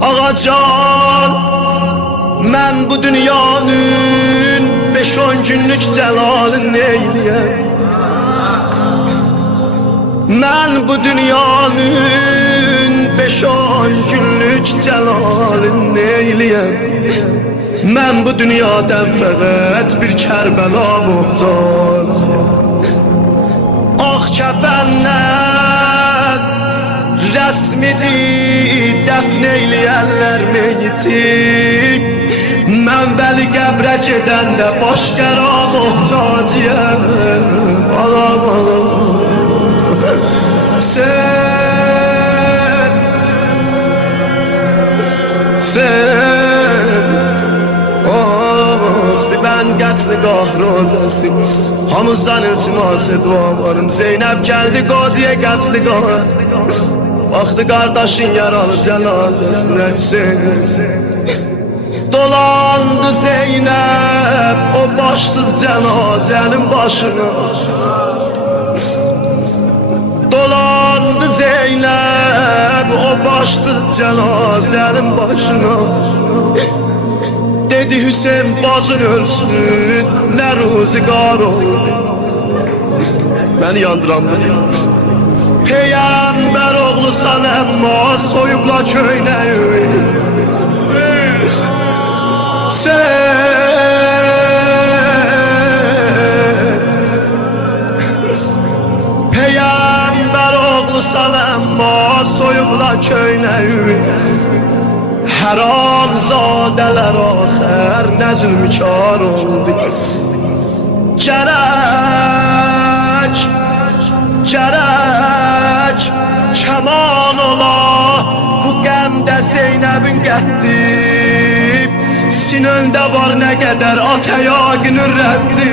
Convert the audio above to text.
Ağacan, mən bu dünyanın 5-10 günlük cəlalını neyləyəm? Mən bu dünyanın 5-10 günlük cəlalını neyləyəm? Mən bu dünyadan fəqət bir Kərbəla muhtac. Ağ kəfəndən rəsmidir dəfn eyləyərlər meyyiti. Mən bəli qəbrə gedəndə başqara muhtaciyəm. Alam, alam. Sen bir ben qətli qahrozəsi hamızdan iltiması dualarım. Zeynəb gəldi qadiyə qətli qahar. Baxdı qardaşın yaralı cənazəsinə Hüseyin. Dolandı Zeynəb o başsız cənazənin başına. Dolandı Zeynəb o başsız cənazənin başına. Dedi Hüseyin bacın ölsün, nə ruzigar olur. Məni yandıran beni. Peyğəmbər oğlusan əmma soyubla köynəyi. Peyğəmbər oğlusan əmma soyubla köynəyi. Hər an zadələr axər nə zülmkar oldu. Gərək kəman ola bu qəmdə Zeynəbin qəddi. Sinəndə var nə qədər at həyaqinin rəddi.